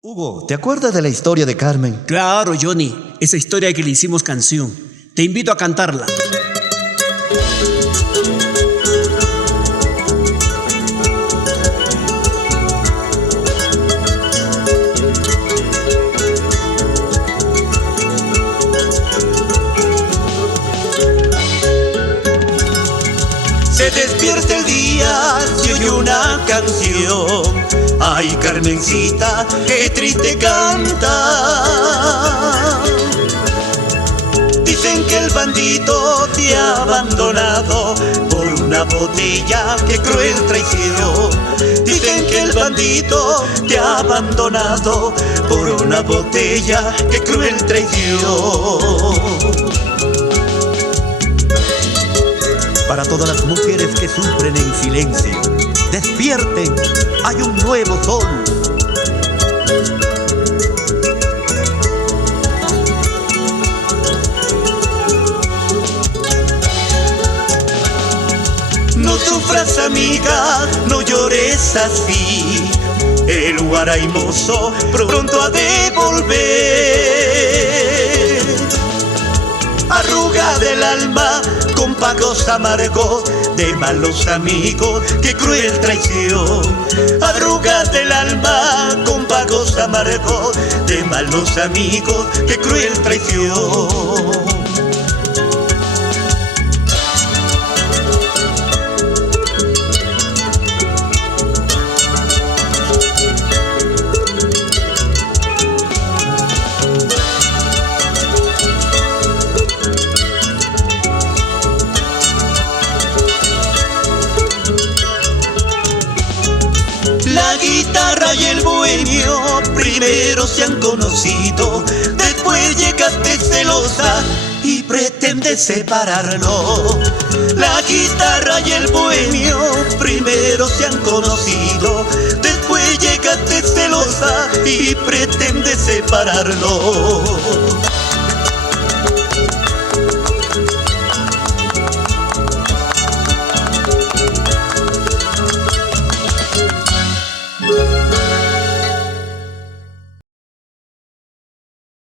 Hugo, ¿te acuerdas de la historia de Carmen? Claro, Johnny, esa historia que le hicimos canción. Te invito a cantarla. Se despierta el día, se oye una canción. Ay, Carmencita, qué triste canta. Dicen que el bandito te ha abandonado por una botella, qué cruel traición. Dicen que el bandito te ha abandonado por una botella, qué cruel traición. Para todas las mujeres que sufren en silencio, despierten, hay un nuevo sol. No sufras, amiga, no llores así. El guaraimoso pronto ha de volver. Arruga del alma con pagos amargos de malos amigos, qué cruel traición. Arrugas del alma con pagos amargos de malos amigos, qué cruel traición. La guitarra y el bohemio primero se han conocido, después llegaste celosa y pretendes separarlo. La guitarra y el bohemio primero se han conocido, después llegaste celosa y pretendes separarlo.